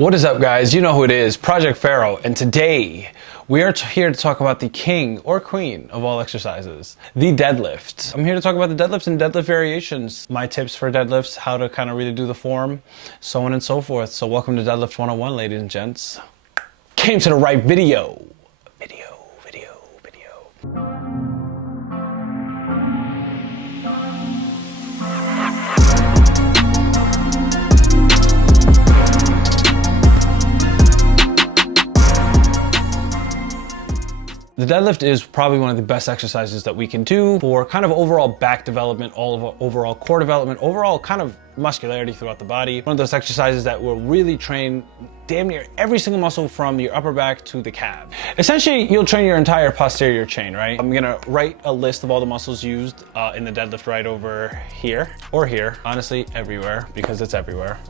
What is up, guys? You know who it is, Project Pharaoh, and today we are here to talk about the king or queen of all exercises, the deadlift. I'm here to talk about the deadlifts and deadlift variations, my tips for deadlifts, how to kind of really do the form, so on and so forth. So welcome to Deadlift 101, ladies and gents. Came to the right video. The deadlift is probably one of the best exercises that we can do for kind of overall back development, overall core development, overall kind of muscularity throughout the body. One of those exercises that will really train damn near every single muscle from your upper back to the calf. Essentially, you'll train your entire posterior chain, right? I'm gonna write a list of all the muscles used in the deadlift right over here, or here, honestly, everywhere, because it's everywhere.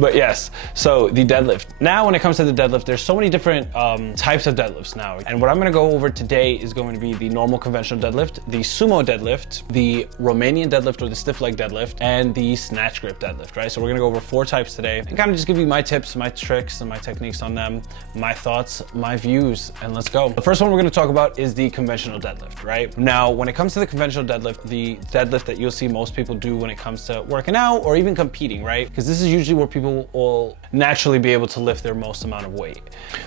But yes, so the deadlift. Now when it comes to the deadlift, there's so many different types of deadlifts now. And what I'm gonna go over today is going to be the normal conventional deadlift, the Sumo Deadlift, the Romanian deadlift or the stiff leg deadlift, and the snatch grip deadlift, right? So we're gonna go over 4 types today and kind of just give you my tips, my tricks, and my techniques on them, my thoughts, my views, and let's go. The first one we're gonna talk about is the conventional deadlift, right? Now, when it comes to the conventional deadlift, the deadlift that you'll see most people do when it comes to working out or even competing, right? Because this is usually where people will naturally be able to lift their most amount of weight.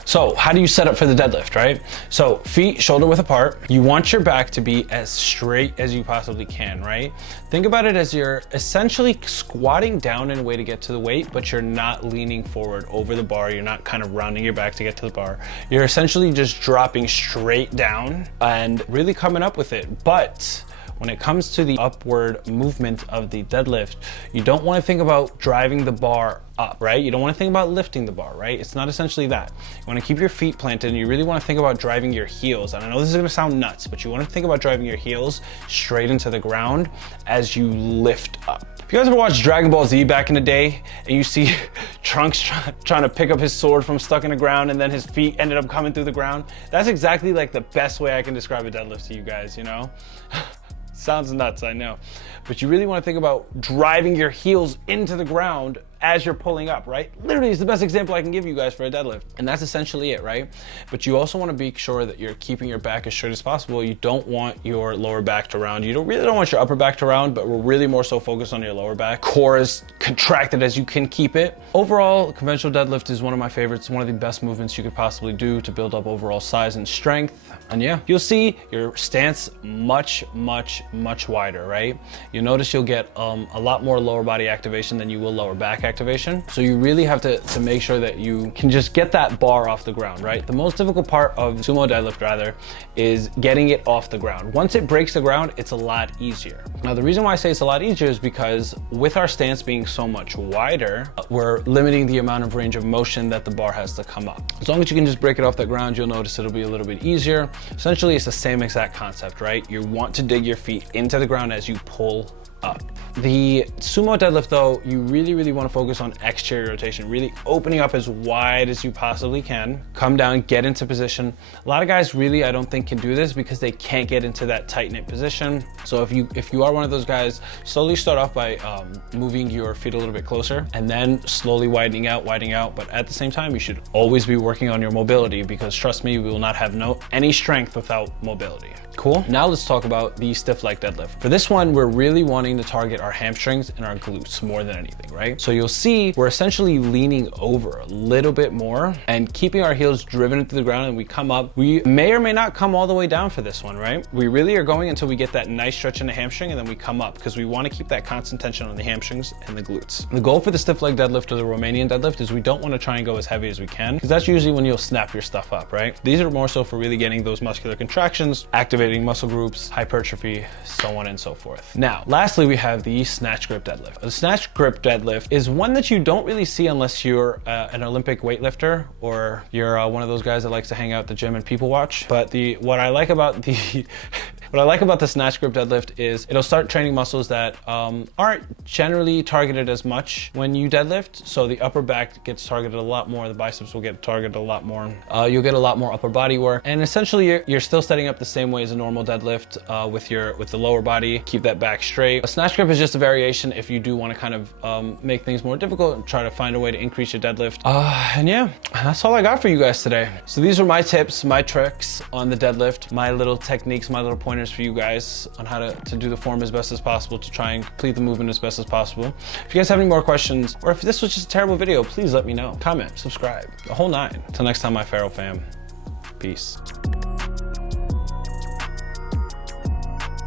So how do you set up for the deadlift, right? So feet shoulder width apart. You want your back to be as straight as you possibly can, right? Think about it as you're essentially squatting down in a way to get to the weight, but you're not leaning forward over the bar. You're not kind of rounding your back to get to the bar. You're essentially just dropping straight down and really coming up with it. But when it comes to the upward movement of the deadlift, you don't want to think about driving the bar up, right? You don't want to think about lifting the bar, right? It's not essentially that. You want to keep your feet planted and you really want to think about driving your heels. And I know this is going to sound nuts, but you want to think about driving your heels straight into the ground as you lift up. If you guys ever watched Dragon Ball Z back in the day and you see Trunks trying to pick up his sword from stuck in the ground and then his feet ended up coming through the ground, that's exactly like the best way I can describe a deadlift to you guys, you know? Sounds nuts, I know. But you really want to think about driving your heels into the ground as you're pulling up, right? Literally, it's the best example I can give you guys for a deadlift. And that's essentially it, right? But you also want to be sure that you're keeping your back as straight as possible. You don't want your lower back to round. You really don't want your upper back to round, but we're really more so focused on your lower back. Core as contracted as you can keep it. Overall, conventional deadlift is one of my favorites, one of the best movements you could possibly do to build up overall size and strength. And yeah, you'll see your stance much wider, right? You'll notice you'll get a lot more lower body activation than you will lower back activation. So you really have to make sure that you can just get that bar off the ground, right? The most difficult part of sumo deadlift rather is getting it off the ground. Once it breaks the ground, it's a lot easier. Now, the reason why I say it's a lot easier is because with our stance being so much wider, we're limiting the amount of range of motion that the bar has to come up. As long as you can just break it off the ground, you'll notice it'll be a little bit easier. Essentially, it's the same exact concept, right? You want to dig your feet into the ground as you pull up. The sumo deadlift though, you really want to focus on exterior rotation, really opening up as wide as you possibly can. Come down, get into position. A lot of guys really, I don't think, can do this because they can't get into that tight knit position. So if you are one of those guys, slowly start off by moving your feet a little bit closer and then slowly widening out. But at the same time, you should always be working on your mobility because trust me, we will not have any strength without mobility. Cool. Now let's talk about the stiff leg deadlift. For this one, we're really wanting to target our hamstrings and our glutes more than anything, right? So you'll see we're essentially leaning over a little bit more and keeping our heels driven into the ground, and we come up. We may or may not come all the way down for this one, right? We really are going until we get that nice stretch in the hamstring and then we come up because we want to keep that constant tension on the hamstrings and the glutes. The goal for the stiff leg deadlift or the Romanian deadlift is we don't want to try and go as heavy as we can because that's usually when you'll snap your stuff up, right? These are more so for really getting those muscular contractions, activating muscle groups, hypertrophy, so on and so forth. Now, lastly, we have the snatch grip deadlift. The snatch grip deadlift is one that you don't really see unless you're an Olympic weightlifter or you're one of those guys that likes to hang out at the gym and people watch. But what I like about the What I like about the snatch grip deadlift is it'll start training muscles that aren't generally targeted as much when you deadlift. So the upper back gets targeted a lot more, the biceps will get targeted a lot more. You'll get a lot more upper body work, and essentially you're still setting up the same way as a normal deadlift with the lower body. Keep that back straight. A snatch grip is just a variation if you do want to kind of make things more difficult and try to find a way to increase your deadlift. And yeah, that's all I got for you guys today. So these were my tips, my tricks on the deadlift, my little techniques, my little pointers for you guys on how to do the form as best as possible, to try and complete the movement as best as possible. If you guys have any more questions, or if this was just a terrible video, please let me know. Comment, subscribe, the whole nine. Until next time, my Pharaoh fam. Peace.